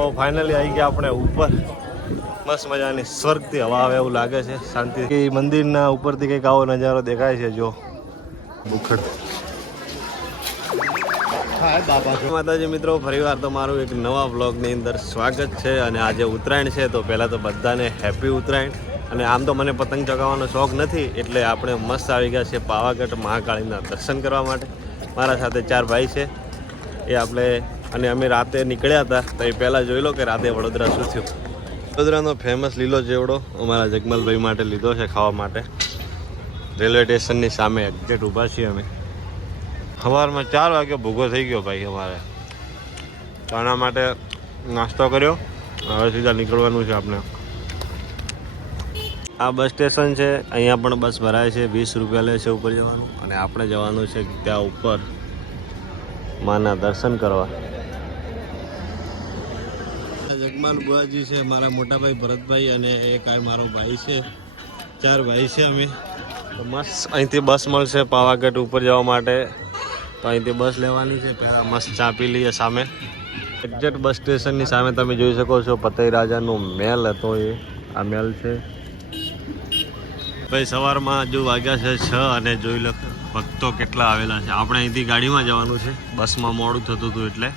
તો ફાઇનલી આવી ગયા આપણે ઉપર. મસ્ત મજાની સ્વર્ગથી હવા આવે એવું લાગે છે. શાંતિ મંદિરના ઉપરથી કંઈક આવો નજારો દેખાય છે. જો ઉખડ માતાજી મિત્રો, ફરીવાર તમારું એક નવા બ્લોગની અંદર સ્વાગત છે. અને આજે ઉત્તરાયણ છે, તો પહેલાં તો બધાને હેપી ઉત્તરાયણ. અને આમ તો મને પતંગ ચગાવવાનો શોખ નથી, એટલે આપણે મસ્ત આવી ગયા છે પાવાગઢ મહાકાળીના દર્શન કરવા માટે. મારા સાથે 4 ભાઈ છે એ આપણે, અને અમે રાતે નીકળ્યા હતા. તો એ પહેલાં જોઈ લો કે રાતે વડોદરા શું થયું. વડોદરાનો ફેમસ લીલો ચેવડો અમારા જગમલભાઈ માટે લીધો છે ખાવા માટે. રેલવે સ્ટેશનની સામે એક્ઝેક્ટ ઊભા છીએ અમે. સવારમાં 4 વાગે ભૂગો થઈ ગયો ભાઈ અમારે. તો આના માટે નાસ્તો કર્યો. હવે સીધા નીકળવાનું છે આપણે. આ બસ સ્ટેશન છે. અહીંયા પણ બસ ભરાય છે. 20 રૂપિયા લે છે ઉપર જવાનું. અને આપણે જવાનું છે ત્યાં ઉપર માના દર્શન કરવા. જગમાલ બુઆજી છે, મારા મોટા ભાઈ ભરતભાઈ, અને એક આ મારો ભાઈ છે. 4 ભાઈ છે અમે. તો મસ્ત અહીંથી બસ મળશે પાવાગઢ ઉપર જવા માટે. તો અહીંથી બસ લેવાની છે. પહેલાં મસ્ત ચા પી લઈએ સામે. એક્ઝેક્ટ બસ સ્ટેશનની સામે તમે જોઈ શકો છો પતઈ રાજાનો મહેલ હતો. એ આ મહેલ છે ભાઈ. સવારમાં હજુ વાગ્યા છે 6 અને જોઈ લો ભક્તો કેટલા આવેલા છે. આપણે અહીંથી ગાડીમાં જવાનું છે, બસમાં મોડું થતું હતું એટલે.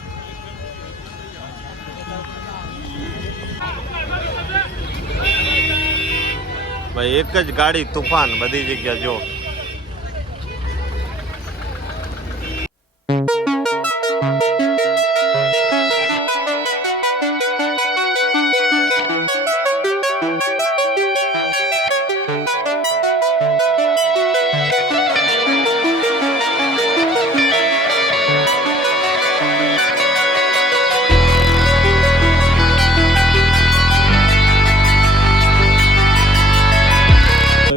ભાઈ એક જ ગાડી તુફાન બધી જગ્યા જો.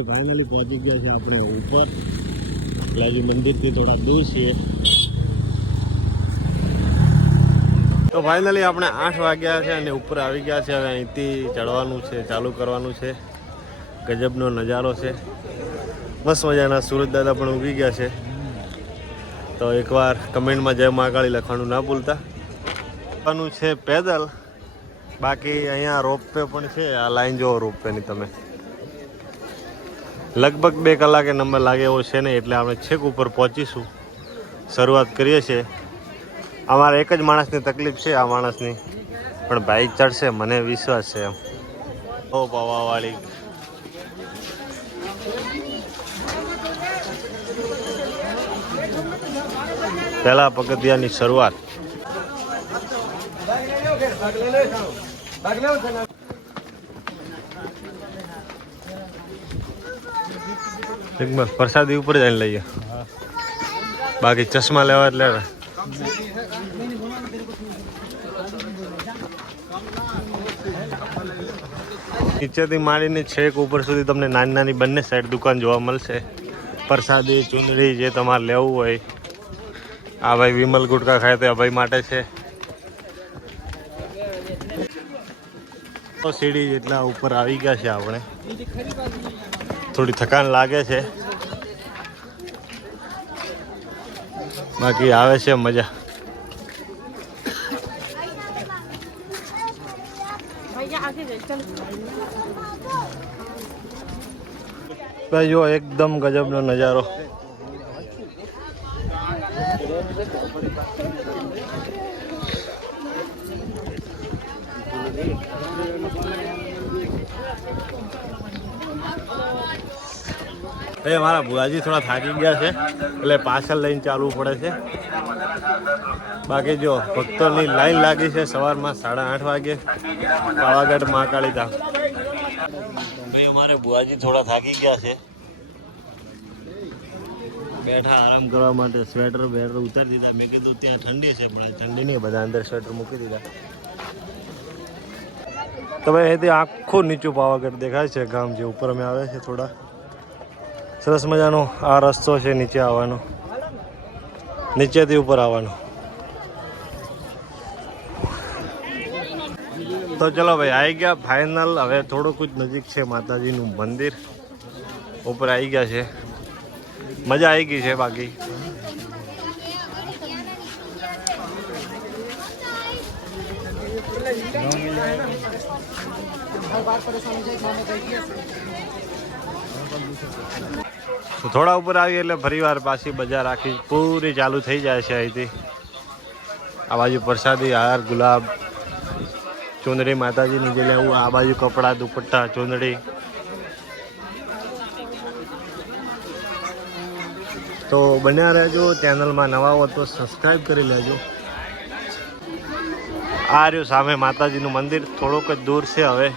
ફાઇનલી પહોંચી ગયા છે આપણે ઉપર. લાજી મંદિરથી થોડા દૂર છીએ. તો ફાઇનલી આપણે 8 વાગ્યા છે અને ઉપર આવી ગયા છે. હવે અહીંથી ચડવાનું છે, ચાલુ કરવાનું છે. ગજબનો નજારો છે. મસ્ત મજાના સુરત દાદા પણ ઉગી ગયા છે. તો એકવાર કમેન્ટમાં જય મહાકાળી લખવાનું ના ભૂલતા. જવાનું છે પેદલ. બાકી અહીંયા રોપવે પણ છે. આ લાઈન જોવો રોપવેની તમે. લગભગ 2 કલાકે નંબર લાગે એવો છે ને, એટલે આપણે છેક ઉપર પહોંચીશું. શરૂઆત કરીએ છીએ. અમારે એક જ માણસની તકલીફ છે, આ માણસની, પણ બાઇક ચડશે મને વિશ્વાસ છે. એમ ઓ પાવાવાળી પહેલા પગથિયાની શરૂઆત. પ્રસાદી ઉપર જઈને લઈએ. બાકી ચશ્મા લેવા એટલે નીચેથી માંડીને છેક ઉપર સુધી તમને નાની નાની બંને સાઈડ દુકાન જોવા મળશે. પ્રસાદી, ચૂંદડી જે તમારે લેવું હોય. આ ભાઈ વિમલ ગુટકા ખાય તો આ ભાઈ માટે છે. સીડી જેટલા ઉપર આવી ગયા છે આપણે. થોડી થકાન લાગે છે, બાકી આવે છે મજા. ભાઈ જો એકદમ ગજબનો નજારો. એ મારા બુઆજી થોડા થાકી ગયા છે, એટલે પાછળ લઈને ચાલવું પડે છે. બાકી જો ભક્તોની લાઈન લાગી છે સવારમાં 8:30 વાગે પાવાગઢ મહાકાળી ધામ. ભાઈ અમારે બુઆજી થોડા થાકી ગયા છે. બેઠા આરામ કરવા માટે. સ્વેટર બેટર ઉતારી દીધા. મેં કીધું ત્યાં ઠંડી છે, પણ ઠંડી નહીં, બધા અંદર સ્વેટર મૂકી દીધા. તો ભાઈ અહીંથી આખું નીચું પાવાગઢ દેખાય છે. ગામ જે ઉપર અમે આવે છે થોડા. સરસ મજાનો આ રસ્તો છે નીચે આવવાનો, નીચેથી ઉપર આવવાનો. તો ચલો ભાઈ આવી ગયા ફાઇનલ. હવે થોડુંક જ નજીક છે માતાજીનું મંદિર. ઉપર આવી ગયા છે. મજા આવી ગઈ છે. બાકી તો થોડા ઉપર આવી એટલે ફરીવાર પાછી બજાર આખી પૂરી ચાલુ થઈ જાય છે અહીંથી. આ બાજુ પ્રસાદી, હાર, ગુલાબ, ચુંદડી માતાજીની જે લેવું, આ બાજુ કપડાં, દુપટ્ટા, ચુંદડી. તો બન્યા રહેજો, ચેનલમાં નવા હો તો સબસ્ક્રાઈબ કરી લેજો. આ રહ્યું સામે માતાજીનું મંદિર, થોડુંક જ દૂર છે હવે.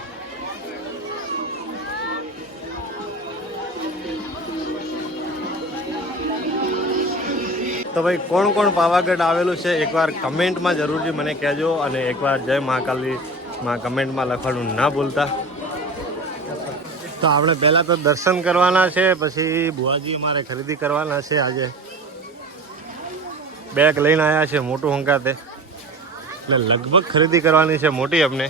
તો ભાઈ કોણ કોણ પાવાગઢ આવેલું છે એકવાર કમેન્ટમાં જરૂરથી મને કહેજો, અને એકવાર જય મહાકાલીમાં કમેન્ટમાં લખવાનું ના ભૂલતા. તો આપણે પહેલાં તો દર્શન કરવાના છે, પછી બુઆજી અમારે ખરીદી કરવાના છે. આજે બેગ લઈને આવ્યા છે મોટું હંકાતે, એટલે લગભગ ખરીદી કરવાની છે મોટી અમને.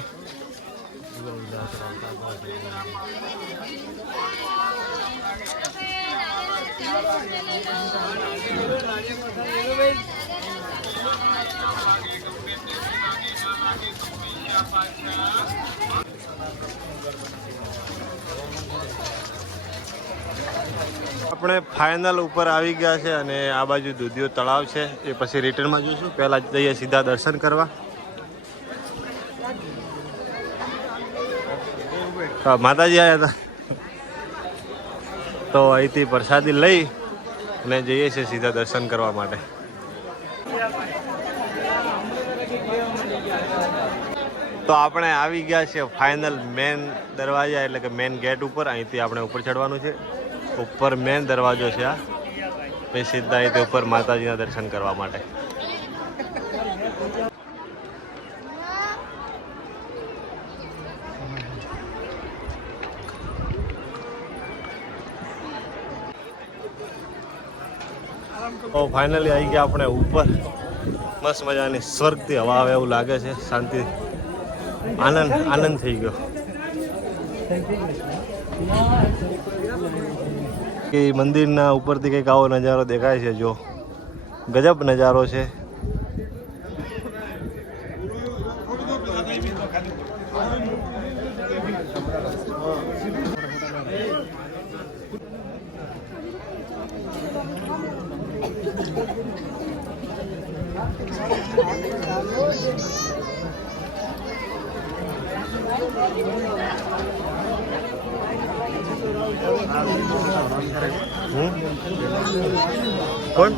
આપણે ફાઇનલ ઉપર આવી ગયા છે, અને આ બાજુ દૂધિયો તળાવ છે, એ પછી રિટર્નમાં જોઈશું. પહેલાં જઈએ સીધા દર્શન કરવા. માતાજી આવ્યા હતા તો અહીંથી પ્રસાદી લઈ અને જઈએ છીએ સીધા દર્શન કરવા માટે. તો આપણે આવી ગયા છે ફાઇનલ મેન દરવાજા, એટલે કે મેન ગેટ ઉપર. અહીંથી આપણે ઉપર ચડવાનું છે. ઉપર મેન દરવાજો છે આ, પછી સીધા અહીંથી ઉપર માતાજીના દર્શન કરવા માટે. તો ફાઇનલી આવી ગયા આપણે ઉપર. મસ્ત મજાની સ્વર્ગથી હવા આવે એવું લાગે છે. શાંતિ, આનંદ થઈ ગયો. કે મંદિરના ઉપરથી કંઈક આવો નજારો દેખાય છે. જો ગજબ નજારો છે. કોણ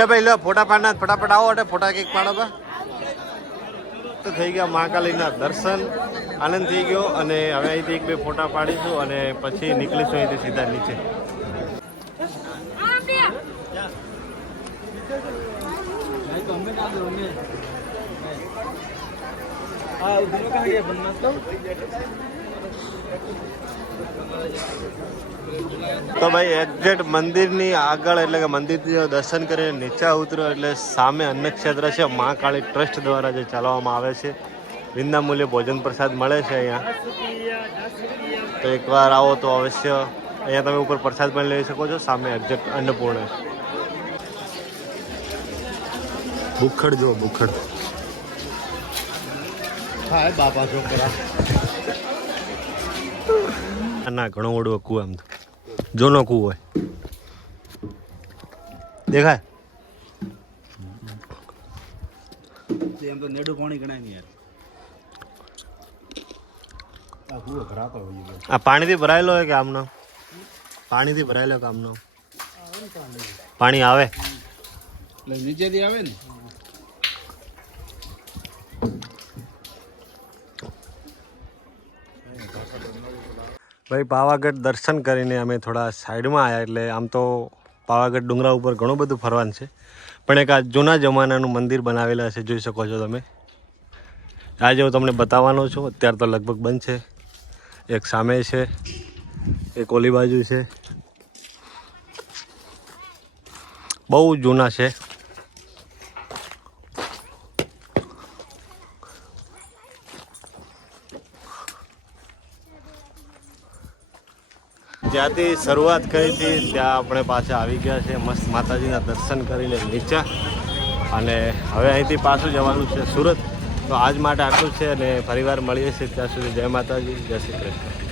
એ ભાઈ લો ફોટા પાડના, ફટાફટ આવો એટલે ફોટા કંઈક પાડો. બા તો થઈ ગયા મહાકાલીના દર્શન, આનંદ થઈ ગયો. અને હવે અહીંથી એક બે ફોટા પાડીશું અને પછી નીકળીશું અહીંથી સીધા નીચે. તો ભાઈ એક્ઝેક્ટ મંદિરની આગળ એટલે કે મંદિરથી દર્શન કરીને નીચે ઉતરો એટલે સામે અન્નક્ષેત્ર છે મહાકાળી ટ્રસ્ટ દ્વારા જે ચલાવવામાં આવે છે. વિના મૂલ્યે ભોજન પ્રસાદ મળે છે અહીંયા. તો એકવાર આવો તો અવશ્ય અહીંયા તમે ઉપર પ્રસાદ પણ લઈ શકો છો. સામે એક્ઝેક્ટ અન્નપૂર્ણા છે. ભૂખડ જો ભૂખડ હા બાપા છોકરા ના ઘણો ઓડવો કુવો એમ તો જોનો કુવો હોય દેખાય એમ તો નેડું પાણી ગણાય નહીં યાર. આ કુવો ભરાતો હોય. આ પાણીથી ભરાયેલો હોય કે આમનો પાણીથી ભરાયેલો કે આમનો પાણી આવે એટલે નીચેથી આવે ને. ભાઈ પાવાગઢ દર્શન કરીને અમે થોડા સાઈડમાં આવ્યા. એટલે આમ તો પાવાગઢ ડુંગરા ઉપર ઘણું બધું ફરવાનું છે, પણ એક આ જૂના જમાનાનું મંદિર બનાવેલા છે, જોઈ શકો છો તમે. આજે હું તમને બતાવવાનો છું. અત્યારે તો લગભગ બંધ છે. એક સામે છે, એક ઓલી બાજુ છે. બહુ જૂના છે. જ્યાંથી શરૂઆત કરી હતી ત્યાં આપણે પાછા આવી ગયા છે. મસ્ત માતાજીના દર્શન કરીને નીચે, અને હવે અહીંથી પાછું જવાનું છે સુરત. તો આજ માટે આટલું છે, અને ફરીવાર મળીએ છીએ. ત્યાં સુધી જય માતાજી, જય શ્રી કૃષ્ણ.